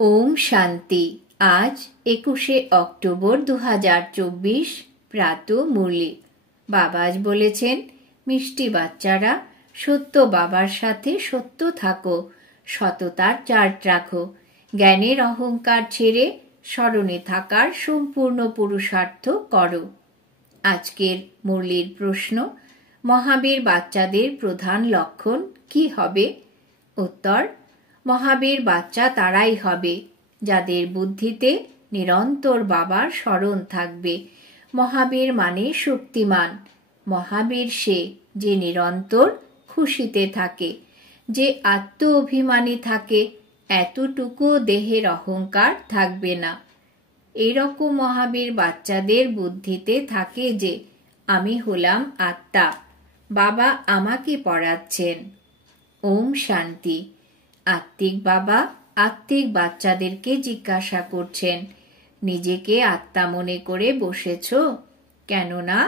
ओम शांति। आज 21 অক্টোবর 2024 প্রাতঃ মুরলি। বাবা আজ বলেছেন, মিষ্টি বাচ্চারা, সত্য বাবার সাথে সত্য থাকো, সততার চার্ট রাখো, জ্ঞানের অহংকার ছেড়ে স্মরণে থাকার সম্পূর্ণ পুরুষার্থ করো। আজকের মুরলির প্রশ্ন, মহাবীর বাচ্চাদের প্রধান লক্ষণ কি হবে? উত্তর, মহাবীর বাচ্চা তারাই হবে যাদের বুদ্ধিতে নিরন্তর বাবার স্মরণ থাকবে। মহাবীর মানে শক্তিমান। মহাবীর সে যে নিরন্তর খুশিতে থাকে, যে আত্ম অভিমানী থাকে, এতটুকু দেহের অহংকার থাকবে না। এরকম মহাবীর বাচ্চাদের বুদ্ধিতে থাকে যে আমি হলাম আত্মা, বাবা আমাকে পড়াচ্ছেন। ওম শান্তি। আত্মিক বাবা আত্মিক বাচ্চাদেরকে জিজ্ঞাসা করছেন, নিজেকে আত্মা মনে করে বসেছ? কেননা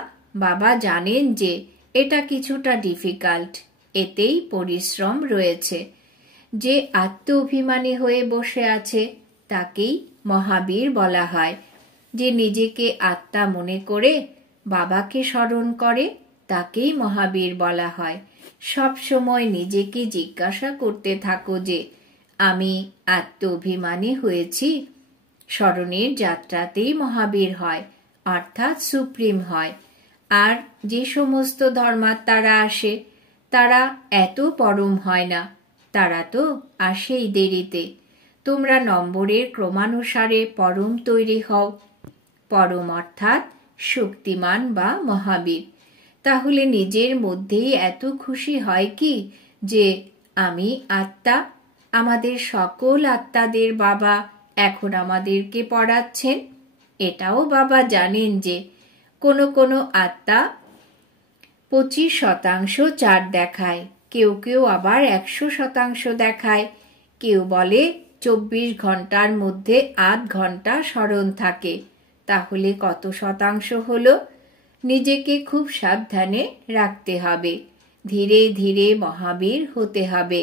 বাবা জানেন যে এটা কিছুটা ডিফিকাল্ট, এতেই পরিশ্রম রয়েছে। যে আত্ম অভিমানী হয়ে বসে আছে তাকেই মহাবীর বলা হয়। যে নিজেকে আত্মা মনে করে বাবাকে স্মরণ করে তাকেই মহাবীর বলা হয়। সব সময় নিজেকে জিজ্ঞাসা করতে থাকো যে আমি আত্ম অভিমানী হয়েছি। স্মরণের যাত্রাতেই মহাবীর হয়, অর্থাৎ সুপ্রিম হয়। আর যে সমস্ত ধর্মাত্মারা আসে তারা এত পরম হয় না, তারা তো আসেই দেরিতে। তোমরা নম্বরের ক্রমানুসারে পরম তৈরি হও। পরম অর্থাৎ শক্তিমান বা মহাবীর। তাহলে নিজের মধ্যেই এত খুশি হয় কি যে আমি আত্মা, আমাদের সকল আত্মাদের বাবা এখন আমাদেরকে পড়াচ্ছেন। এটাও বাবা জানেন যে কোনো কোনো আত্মা 25% চার্ট দেখায়, কেউ কেউ আবার 100% দেখায়। কেউ বলে 24 ঘন্টার মধ্যে 8 ঘন্টা স্মরণ থাকে। তাহলে কত শতাংশ হলো? নিজেকে খুব সাবধানে রাখতে হবে। ধীরে ধীরে মহাবীর হতে হবে।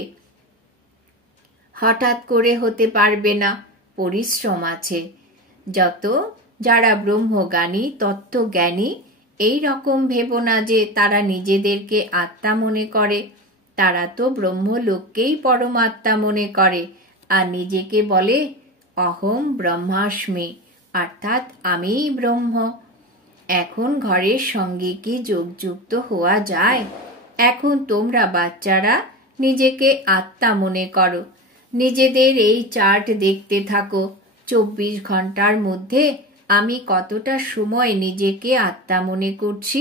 হঠাৎ করে হতে পারবে না, পরিশ্রম আছে। যারা ব্রহ্মজ্ঞানী তত্ত্বজ্ঞানী, এই রকম ভেবো না যে তারা নিজেদেরকে আত্মা মনে করে। তারা তো ব্রহ্মলোককেই পরমাত্মা মনে করে আর নিজেকে বলে অহম ব্রহ্মাস্মি, অর্থাৎ আমিই ব্রহ্ম। এখন ঘরের সঙ্গে কি যোগযুক্ত হওয়া যায়? এখন তোমরা বাচ্চারা নিজেকে আত্মা মনে করো। নিজেদের এই চার্ট দেখতে থাকো। 24 ঘন্টার মধ্যে আমি কতটা সময় নিজেকে আত্মা মনে করছি।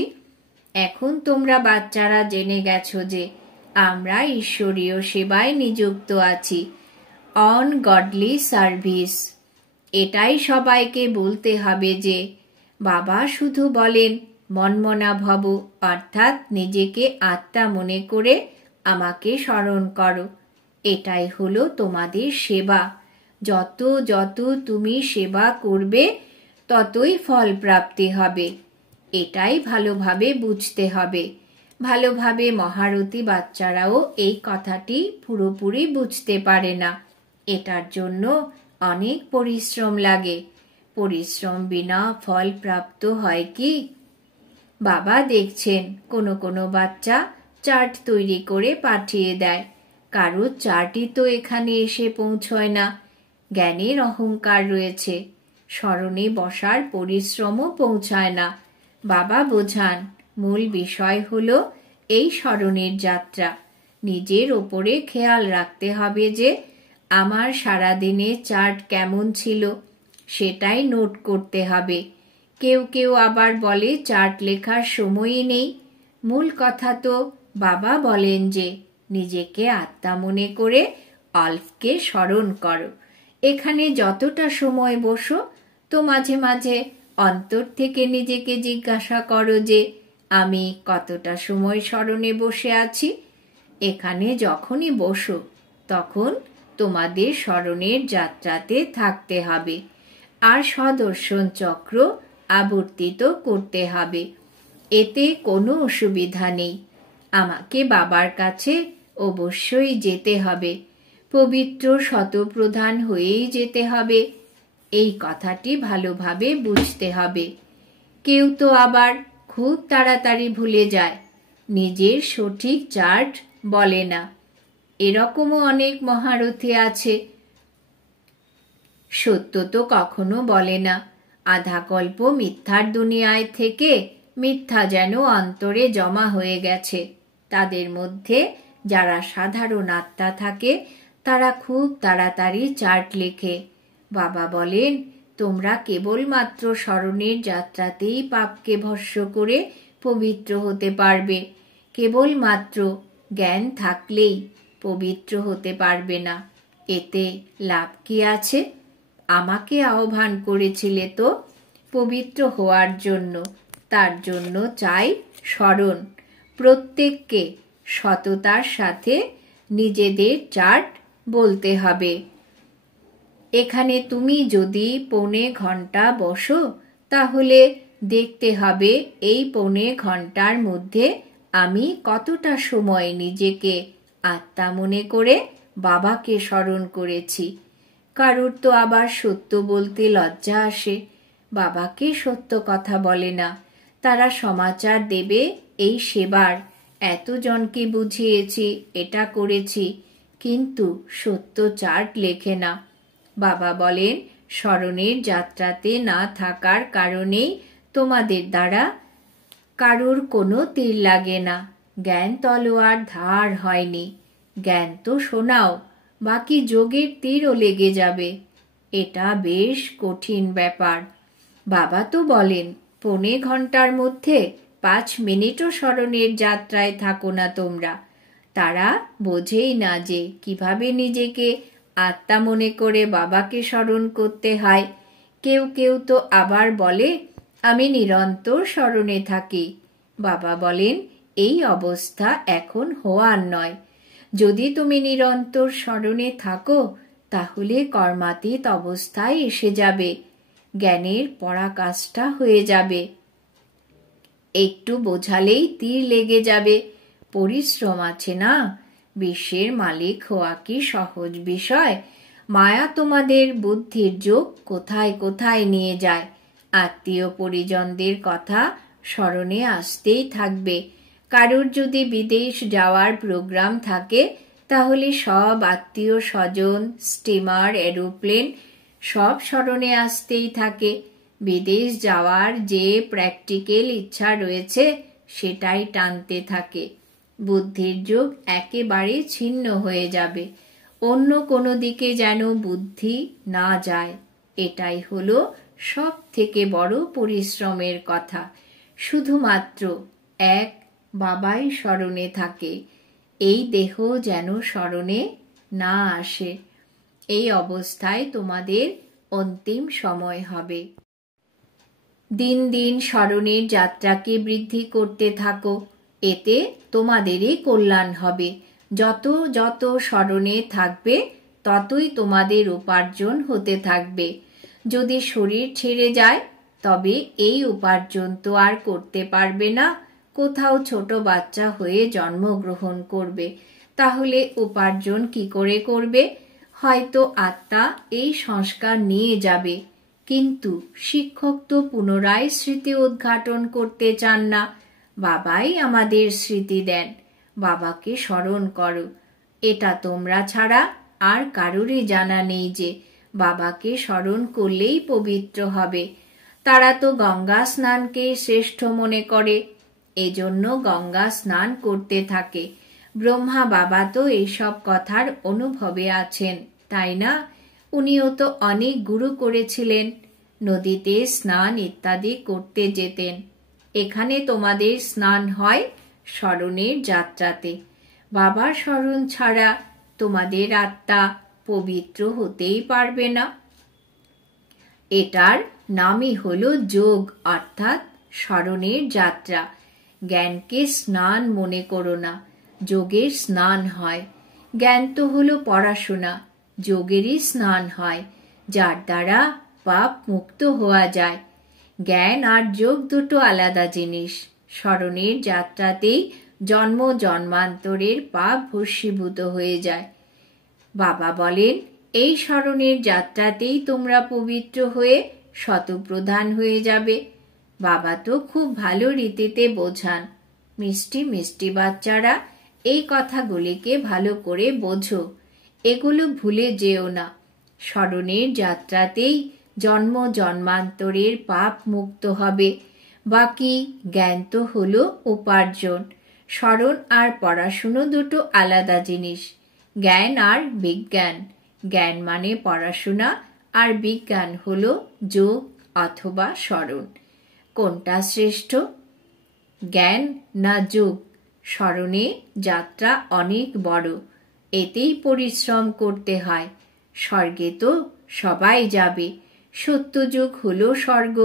এখন তোমরা বাচ্চারা জেনে গেছো যে আমরা ঈশ্বরীয় সেবায় নিযুক্ত আছি, অন গডলি সার্ভিস। এটাই সবাইকে বলতে হবে যে বাবা শুধু বলেন মনমনা ভব, অর্থাৎ নিজেকে আত্মা মনে করে আমাকে স্মরণ করো। এটাই হলো তোমাদের সেবা। যত যত তুমি সেবা করবে ততই ফল প্রাপ্তি হবে। এটাই ভালোভাবে বুঝতে হবে। ভালোভাবে মহারথী বাচ্চারাও এই কথাটি পুরোপুরি বুঝতে পারে না। এটার জন্য অনেক পরিশ্রম লাগে। পরিশ্রম বিনা ফল প্রাপ্ত হয় কি? বাবা দেখছেন কোনো কোনো বাচ্চা চার্ট তৈরি করে পাঠিয়ে দেয়। কারো চার্টই তো এখানে এসে পৌঁছয় না। জ্ঞানের অহংকার রয়েছে, স্মরণে বসার পরিশ্রমও পৌঁছায় না। বাবা বোঝান মূল বিষয় হলো এই স্মরণের যাত্রা। নিজের ওপরে খেয়াল রাখতে হবে যে আমার সারাদিনে চার্ট কেমন ছিল সেটাই নোট করতে হবে। কেউ কেউ আবার বলে চার্ট লেখার সময়ই নেই। মূল কথা তো বাবা বলেন যে নিজেকে আত্মা মনে করে অল্পকে স্মরণ করো। এখানে যতটা সময় বসো তো মাঝে মাঝে অন্তর থেকে নিজেকে জিজ্ঞাসা করো যে আমি কতটা সময় স্মরণে বসে আছি। এখানে যখনই বসো তখন তোমাদের স্মরণের যাত্রাতে থাকতে হবে আর সদর্শন চক্র আবর্তিত করতে হবে। এতে কোনো অসুবিধা নেই। আমাকে বাবার কাছে অবশ্যই যেতে হবে। পবিত্র শতপ্রধান হয়েই যেতে হবে, এই কথাটি ভালোভাবে বুঝতে হবে। কেউ তো আবার খুব তাড়াতাড়ি ভুলে যায়, নিজের সঠিক চার্ট বলে না। এরকমও অনেক মহারথী আছে, সত্য তো কখনো বলে না। আধাকল্প মিথ্যার দুনিয়ায় থেকে মিথ্যা যেন অন্তরে জমা হয়ে গেছে। তাদের মধ্যে যারা সাধারণ আত্মা থাকে তারা খুব তাড়াতাড়ি চার্ট লেখে। বাবা বলেন, তোমরা কেবলমাত্র স্মরণের যাত্রাতেই পাপকে ভস্ম করে পবিত্র হতে পারবে। কেবলমাত্র জ্ঞান থাকলেই পবিত্র হতে পারবে না। এতে লাভ কি আছে? আমাকে আহ্বান করেছিলে তো পবিত্র হওয়ার জন্য, তার জন্য চাই স্মরণ। প্রত্যেককে সততার সাথে নিজেদের চার্ট বলতে হবে। এখানে তুমি যদি 1.25 ঘন্টা বসো, তাহলে দেখতে হবে এই 1.25 ঘন্টার মধ্যে আমি কতটা সময় নিজেকে আত্মা মনে করে বাবাকে স্মরণ করেছি। কারুর তো আবার সত্য বলতে লজ্জা আসে, বাবাকে সত্য কথা বলে না। তারা সমাচার দেবে এই সেবার এতজনকে বুঝিয়েছি, এটা করেছি, কিন্তু সত্য চার্ট লেখে না। বাবা বলেন, স্মরণের যাত্রাতে না থাকার কারণেই তোমাদের দ্বারা কারুর কোনো তীর লাগে না, জ্ঞান তলোয়ার ধার হয়নি। জ্ঞান তো শোনাও, বাকি যোগের তীরও লেগে যাবে। এটা বেশ কঠিন ব্যাপার। বাবা তো বলেন 1.25 ঘন্টার মধ্যে 5 মিনিটও স্মরণের যাত্রায় থাকো না তোমরা। তারা বোঝেই না যে কিভাবে নিজেকে আত্মা মনে করে বাবাকে স্মরণ করতে হয়। কেউ কেউ তো আবার বলে, আমি নিরন্তর স্মরণে থাকি। বাবা বলেন, এই অবস্থা এখন হওয়ার নয়। যদি তুমি নিরন্তর স্মরণে থাকো, তাহলে কর্মাতীত অবস্থায় এসে যাবে, জ্ঞানের পরাকাষ্ঠা হয়ে যাবে। একটু বোঝালেই তীর লেগে যাবে। পরিশ্রম আছে না? বিশ্বের মালিক হওয়া কি সহজ বিষয়? মায়া তোমাদের বুদ্ধির যোগ কোথায় কোথায় নিয়ে যায়। আত্মীয় পরিজনদের কথা স্মরণে আসতেই থাকবে। কারুর যদি বিদেশ যাওয়ার প্রোগ্রাম থাকে, তাহলে সব আত্মীয় স্বজন, স্টিমার, এরোপ্লেন সব স্মরণে আসতেই থাকে। বিদেশ যাওয়ার যে প্র্যাকটিক্যাল ইচ্ছা রয়েছে সেটাই টানতে থাকে। বুদ্ধির যোগ একেবারে ছিন্ন হয়ে যাবে। অন্য কোনো দিকে যেন বুদ্ধি না যায়। এটাই হলো সব থেকে বড় পরিশ্রমের কথা। শুধুমাত্র এক বাবাই স্মরণে থাকে, এই দেহ যেন স্মরণে না আসে। এই অবস্থায় তোমাদের অন্তিম সময় হবে। দিন দিন স্মরণের যাত্রাকে বৃদ্ধি করতে থাকো, এতে তোমাদেরই কল্যাণ হবে। যত যত স্মরণে থাকবে ততই তোমাদের উপার্জন হতে থাকবে। যদি শরীর ছেড়ে যায়, তবে এই উপার্জন তো আর করতে পারবে না। কোথাও ছোট বাচ্চা হয়ে জন্মগ্রহণ করবে, তাহলে উপার্জন কি করে করবে? হয়তো আত্মা এই সংস্কার নিয়ে যাবে, কিন্তু শিক্ষক তো পুনরায় স্মৃতি উদ্ঘাটন করতে চান না। বাবাই আমাদের স্মৃতি দেন। বাবাকে স্মরণ করো। এটা তোমরা ছাড়া আর কারোরই জানা নেই যে বাবাকে স্মরণ করলেই পবিত্র হবে। তারা তো গঙ্গা স্নানকে শ্রেষ্ঠ মনে করে, এজন্য গঙ্গা স্নান করতে থাকে। ব্রহ্মা বাবা তো এইসব কথার অনুভবে আছেন, তাই না? উনিও তো অনেক গুরু করেছিলেন, নদীতে স্নান ইত্যাদি করতে যেতেন। এখানে তোমাদের স্নান হয় স্মরণের যাত্রাতে। বাবার স্মরণ ছাড়া তোমাদের আত্মা পবিত্র হতেই পারবে না। এটার নামই হলো যোগ, অর্থাৎ স্মরণের যাত্রা। জ্ঞানকে স্নান মনে করো না, যোগের স্নান হয়। জ্ঞান তো হলো পড়াশোনা, যোগেরই স্নান হয়, যার দ্বারা পাপ মুক্ত হওয়া যায়। জ্ঞান আর যোগ দুটো আলাদা জিনিস। স্মরণের যাত্রাতেই জন্ম জন্মান্তরের পাপ ভস্মীভূত হয়ে যায়। বাবা বলেন, এই স্মরণের যাত্রাতেই তোমরা পবিত্র হয়ে শতপ্রধান হয়ে যাবে। বাবা তো খুব ভালো রীতিতে বোঝান। মিষ্টি মিষ্টি বাচ্চারা, এই কথাগুলিকে ভালো করে বোঝো, এগুলো ভুলে যেও না। স্মরণের যাত্রাতেই জন্ম জন্মান্তরের পাপ মুক্ত হবে। বাকি জ্ঞান তো হলো উপার্জন। স্মরণ আর পড়াশুনো দুটো আলাদা জিনিস। জ্ঞান আর বিজ্ঞান। জ্ঞান মানে পড়াশোনা, আর বিজ্ঞান হলো যোগ অথবা স্মরণ। কোনটা শ্রেষ্ঠ, জ্ঞান না যোগ? স্মরণে যাত্রা অনেক বড়, এতেই পরিশ্রম করতে হয়। স্বর্গে তো সবাই যাবে। সত্যযুগ হলো স্বর্গ,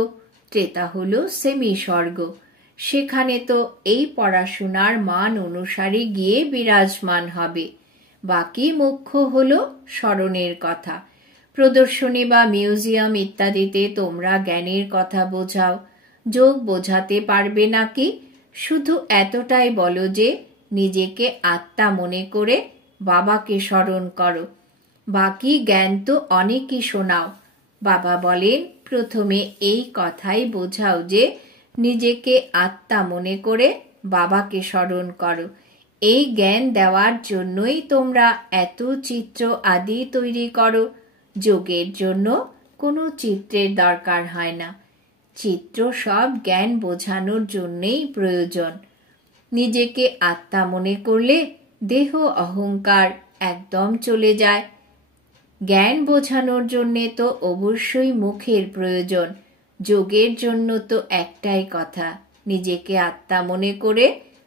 ত্রেতা হলো সেমি স্বর্গ। সেখানে তো এই পড়াশোনার মান অনুসারে গিয়ে বিরাজমান হবে। বাকি মুখ্য হলো স্মরণের কথা। প্রদর্শনী বা মিউজিয়াম ইত্যাদিতে তোমরা জ্ঞানের কথা বোঝাও, যোগ বোঝাতে পারবে নাকি? শুধু এতটাই বলো যে নিজেকে আত্মা মনে করে বাবাকে স্মরণ করো। বাকি জ্ঞান তো অনেকই শোনাও। বাবা বলেন, প্রথমে এই কথাই বোঝাও যে নিজেকে আত্মা মনে করে বাবাকে স্মরণ করো। এই জ্ঞান দেওয়ার জন্যই তোমরা এত চিত্র আদি তৈরি করো। যোগের জন্য কোনো চিত্রের দরকার হয় না। চিত্র সব জ্ঞান বোঝানোর জন্যেই প্রয়োজন। নিজেকে আত্মা মনে করলে দেহ অহংকার একদম চলে যায়। জ্ঞান বোঝানোর জন্যে তো অবশ্যই মুখের প্রয়োজন। যোগের জন্য তো একটাই কথা, নিজেকে আত্মা মনে করে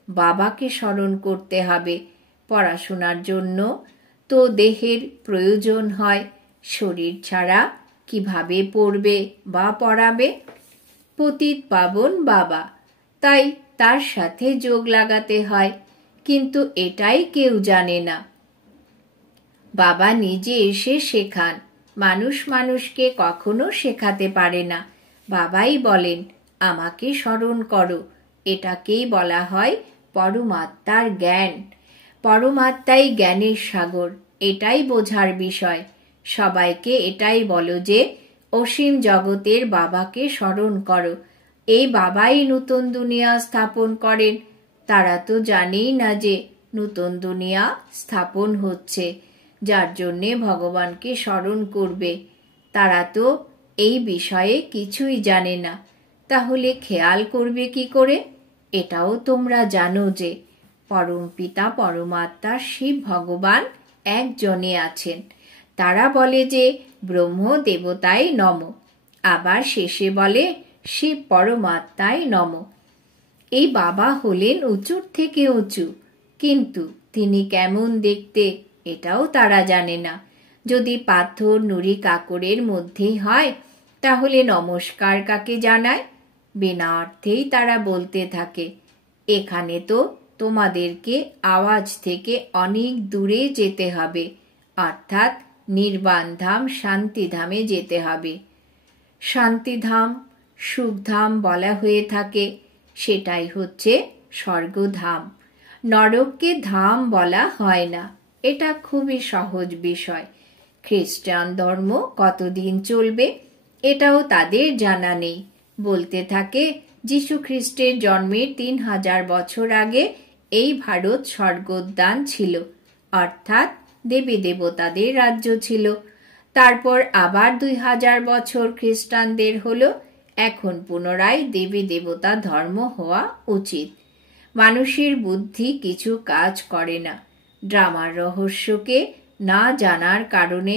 বাবাকে স্মরণ করতে হবে। পড়াশোনার জন্য তো দেহের প্রয়োজন হয়। শরীর ছাড়া কিভাবে পড়বে বা পড়াবে? পতিত পাবন বাবা, তাই তার সাথে যোগ লাগাতে হয়। কিন্তু এটাই কেউ জানে না। বাবা নিজে এসে শেখান। মানুষ মানুষকে কখনো শেখাতে পারে না। বাবাই বলেন, আমাকে স্মরণ করো। এটাকেই বলা হয় পরমাত্মার জ্ঞান। পরমাত্মাই জ্ঞানের সাগর, এটাই বোঝার বিষয়। সবাইকে এটাই বলো যে অসীম জগতের বাবাকে স্মরণ করো। এই বাবাই নতুন দুনিয়া স্থাপন করেন। তারা তো জানেই না যে নতুন দুনিয়া স্থাপন হচ্ছে, যার জন্যে ভগবানকে স্মরণ করবে। তারা তো এই বিষয়ে কিছুই জানে না। তাহলে খেয়াল করবে কি করে? এটাও তোমরা জানো যে পরমপিতা পরমাত্মা শিব ভগবান একজনে আছেন। তারা বলে যে ব্রহ্ম দেবতায় নম, আবার শেষে বলে শিব পরমাত্মায় নম। এই বাবা হলেন উঁচুর থেকে উঁচু, কিন্তু তিনি কেমন দেখতে এটাও তারা জানে না। যদি পাথর নুড়ি কাকড়ের মধ্যেই হয়, তাহলে নমস্কার কাকে জানায়? বিনা অর্থেই তারা বলতে থাকে, এখানে তো তোমাদেরকে আওয়াজ থেকে অনেক দূরে যেতে হবে, অর্থাৎ নির্বাণ ধাম শান্তিধামে যেতে হবে। শান্তিধাম সুখধাম বলা হয়ে থাকে, সেটাই হচ্ছে স্বর্গধাম। নরককে ধাম বলা হয় না। এটা খুবই সহজ বিষয়। খ্রিস্টান ধর্ম কতদিন চলবে এটাও তাদের জানা নেই। বলতে থাকে যীশু খ্রিস্টের জন্মের 3000 বছর আগে এই ভারত স্বর্গোদ্যান ছিল, অর্থাৎ দেবী দেবতাদের রাজ্য ছিল। তারপর আবার 2000 বছর খ্রিস্টানদের হলো। এখন পুনরায় দেবী দেবতা ধর্ম হওয়া উচিত। মানুষের বুদ্ধি কিছু কাজ করে না। ড্রামার রহস্যকে না জানার কারণে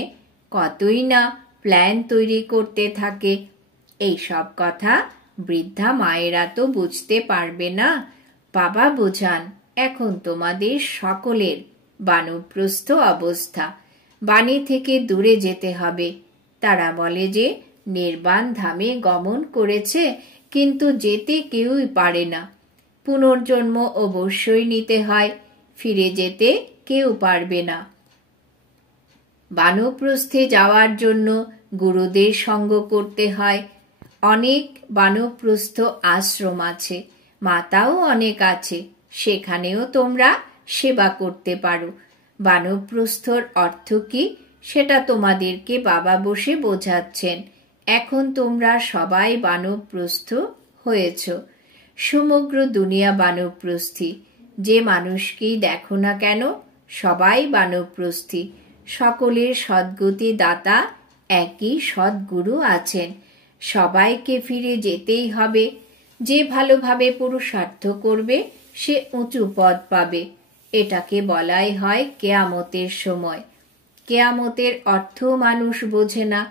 কতই না প্ল্যান তৈরি করতে থাকে। এই সব কথা বৃদ্ধা মায়েরা তো বুঝতে পারবে না। বাবা বোঝান, এখন তোমাদের সকলের বানপ্রস্থ অবস্থা। বাণী থেকে দূরে যেতে হবে। তারা বলে যে নির্বাণ ধামে গমন করেছে, কিন্তু যেতে কেউই পারে না। পুনর্জন্ম অবশ্যই নিতে হয়, ফিরে যেতে কেউ পারবে না। বানপ্রস্থে যাওয়ার জন্য গুরুদের সঙ্গ করতে হয়। অনেক বানপ্রস্থ আশ্রম আছে, মাতাও অনেক আছে, সেখানেও তোমরা সেবা করতে পারো। বানপ্রস্থর অর্থ কি সেটা তোমাদেরকে বাবা বসে বোঝাচ্ছেন। এখন তোমরা সবাই বানপ্রস্থ হয়েছ। সমগ্র দুনিয়া বানপ্রস্থী। যে মানুষকেই দেখো না কেন সবাই বানপ্রস্থী। সকলের সদ্গতি দাতা একই সদ্গুরু আছেন। সবাইকে ফিরে যেতেই হবে। যে ভালোভাবে পুরুষার্থ করবে সে উঁচু পদ পাবে। এটাকে বলাই হয় কেয়ামতের সময়। কেয়ামতের অর্থ মানুষ বোঝে না।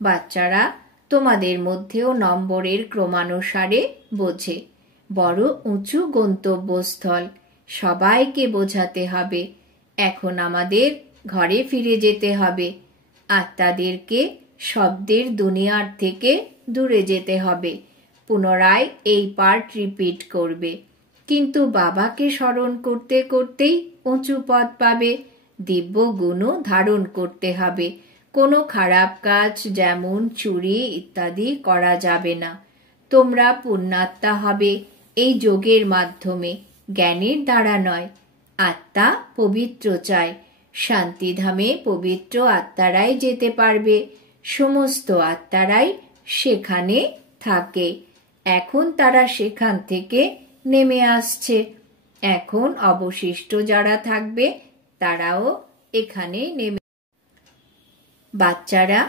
বাচ্চারা তোমাদের মধ্যেও নম্বরের ক্রমানুসারে বোঝে। বড় উঁচু গন্তব্যস্থল। সবাইকে বোঝাতে হবে। এখন আমাদের ঘরে ফিরে যেতে হবে। আত্মাদেরকে শব্দের দুনিয়ার থেকে দূরে যেতে হবে। পুনরায় এই পার্ট রিপিট করবে। কিন্তু বাবাকে স্মরণ করতে করতেই উঁচু পদ পাবে। দিব্য গুণও ধারণ করতে হবে। কোনো খারাপ কাজ যেমন চুরি ইত্যাদি করা যাবে না। তোমরা পুণ্যাত্মা হবে এই যোগের মাধ্যমে, জ্ঞানের দ্বারা নয়। আত্মা পবিত্র চায়। শান্তিধামে পবিত্র আত্মারাই যেতে পারবে। সমস্ত আত্মারাই সেখানে থাকে। এখন তারা সেখান থেকে নেমে আসছে। এখন অবশিষ্ট যারা থাকবে তারাও এখানে নেমে। বাচ্চারা,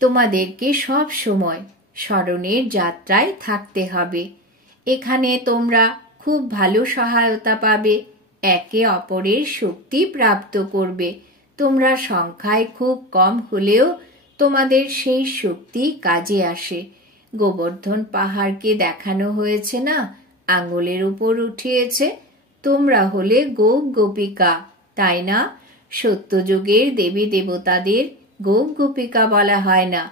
তোমাদেরকে সব সময় স্মরণের যাত্রায় থাকতে হবে। এখানে তোমরা খুব ভালো সহায়তা পাবে। একে অপরের শক্তি প্রাপ্ত করবে। তোমরা সংখ্যায় খুব কম হলেও তোমাদের সেই শক্তি কাজে আসে। গোবর্ধন পাহাড়কে দেখানো হয়েছে না, আঙুলের উপর উঠিয়েছে। তোমরা হলে গোপ গোপিকা, তাই না? সত্যযুগের দেবী দেবতাদের গোপ গোপিকা বলা হয় না।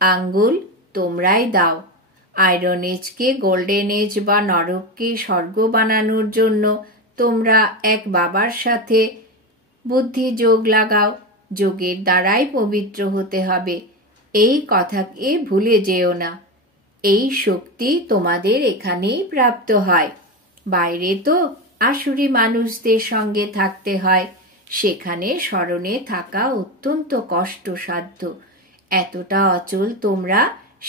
আঙ্গুল তোমরাই দাও। আয়রন এজকে গোল্ডেন এজ বা নরককে স্বর্গ বানানোর জন্য তোমরা এক বাবার সাথে বুদ্ধি যোগ লাগাও। যোগের দ্বারাই পবিত্র হতে হবে। এই কথাকে ভুলে যেও না। এই শক্তি তোমাদের এখানেই প্রাপ্ত হয়। বাইরে তো আসুরি মানুষদের সঙ্গে থাকতে হয়। সেখানে স্মরণে থাকা অত্যন্ত কষ্টসাধ্য। এতটা অচল তোমরা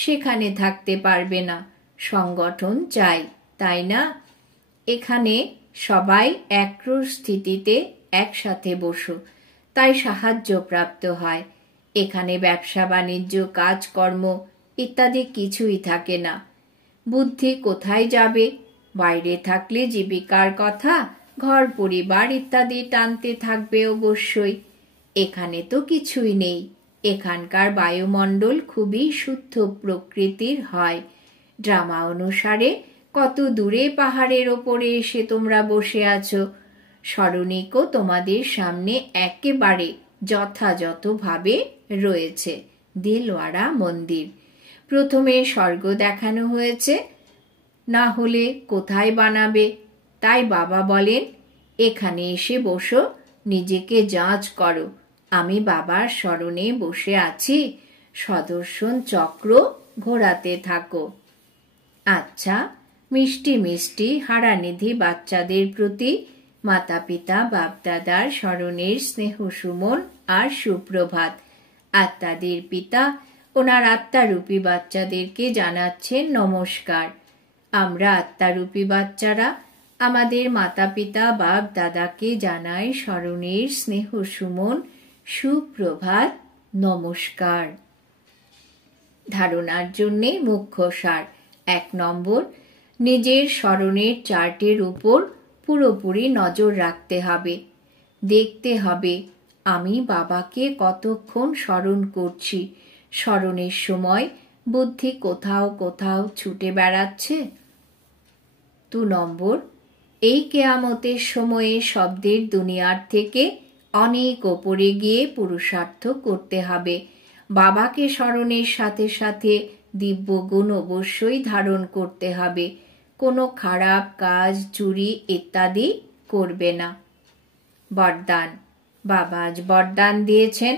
সেখানে থাকতে পারবে না। সংগঠন চাই, তাই না? এখানে সবাই একরূপ স্থিতিতে একসাথে বসো, তাই সাহায্য প্রাপ্ত হয়। এখানে ব্যবসা বাণিজ্য কাজকর্ম ইত্যাদি কিছুই থাকে না। বুদ্ধি কোথায় যাবে? বাইরে থাকলে জীবিকার কথা, ঘর পরিবার ইত্যাদি টানতে থাকবে অবশ্যই। এখানে তো কিছুই নেই। এখানকার বায়ুমণ্ডল খুবই শুদ্ধ প্রকৃতির হয়। ড্রামা অনুসারে কত দূরে পাহাড়ের ওপরে এসে তোমরা বসে আছো। স্মরণিকও তোমাদের সামনে একেবারে যথাযথভাবে রয়েছে। দিলওয়াড়া মন্দির। প্রথমে স্বর্গ দেখানো হয়েছে, না হলে কোথায় বানাবে? তাই বাবা বলেন, এখানে এসে বসো, নিজেকে যাঁচ করো। আমি বাবার স্মরণে বসে আছি। সদর্শন চক্র ঘোরাতে থাকো। আচ্ছা, মিষ্টি মিষ্টি হারানিধি বাচ্চাদের প্রতি মাতা পিতা বাপদাদার স্মরণের স্নেহ সুমন আর সুপ্রভাত। আত্মাদের পিতা ওনার আত্মারূপী বাচ্চাদেরকে জানাচ্ছেন নমস্কার। আমরা আত্মারূপী বাচ্চারা আমাদের মাতা পিতা বাপ দাদাকে জানাই স্মরণের স্নেহ সুমন সুপ্রভাত নমস্কার। ধারণার জন্যে মুখ্য সার। 1 নম্বর, নিজের স্মরণের চার্টের উপর পুরোপুরি নজর রাখতে হবে। দেখতে হবে আমি বাবাকে কতক্ষণ স্মরণ করছি। স্মরণের সময় বুদ্ধি কোথাও কোথাও ছুটে বেড়াচ্ছে। 2 নম্বর, এই কেয়ামতের সময়ে শব্দের দুনিয়ার থেকে অনেক ওপরে গিয়ে পুরুষার্থ করতে হবে। বাবাকে স্মরণের সাথে সাথে দিব্য গুণ অবশ্যই ধারণ করতে হবে। কোনো খারাপ কাজ, চুরি ইত্যাদি করবে না। বরদান। বাবা আজ বরদান দিয়েছেন,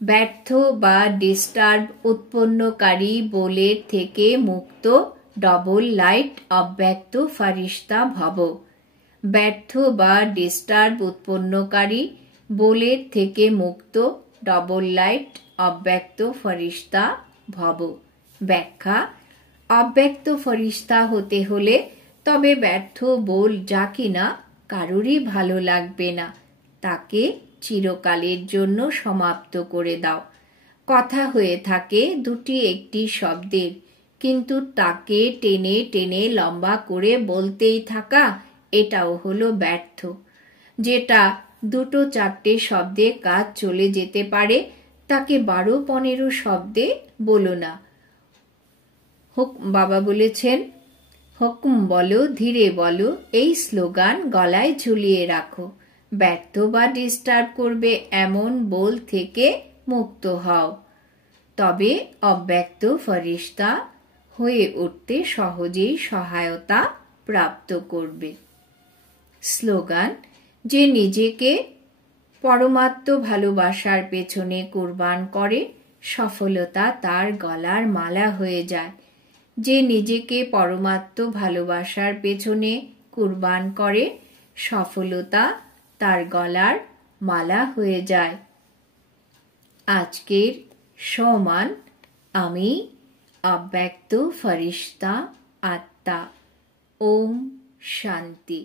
ব্যর্থ বা ডিস্টার্ব উৎপন্নকারী বোলের থেকে মুক্ত ডবল লাইট অব্যক্ত ফারিস্তা ভব। ব্যর্থ বা ডিস্টার্ব উৎপন্নকারী बोलेर থেকে মুক্ত ডবল লাইট অব্যক্ত ফরিস্তা ভব। ব্যাখ্যা: অব্যক্ত ফরিস্তা হতে হলে তবে ব্যর্থ বোল যা কিনা কারোরই ভালো লাগবে না, তাকে চিরকালের জন্য সমাপ্ত করে দাও। কথা হয়ে থাকে দুটি একটি শব্দের, কিন্তু তাকে টেনে টেনে লম্বা করে বলতেই থাকা, এটাও হলো ব্যর্থ। যেটা দুটো চারটে শব্দে কাজ চলে যেতে পারে তাকে 12-15 শব্দে বলো না। বাবা বলেছেন, হুকুম বলো, ধীরে বলো, এই স্লোগান গলায় ঝুলিয়ে রাখো। ব্যর্থ বা ডিস্টার্ব করবে এমন বোল থেকে মুক্ত হও, তবে অব্যক্ত ফরিস্তা হয়ে উঠতে সহজেই সহায়তা প্রাপ্ত করবে। স্লোগান: যে নিজেকে পরমাত্ম ভালোবাসার পেছনে কুরবান করে, সফলতা তার গলার মালা হয়ে যায়। যে নিজেকে পরমাত্ম ভালোবাসার পেছনে কুরবান করে, সফলতা তার গলার মালা হয়ে যায়। আজকের সমান আমি অব্যক্ত ফরিস্তা আত্মা। ওম শান্তি।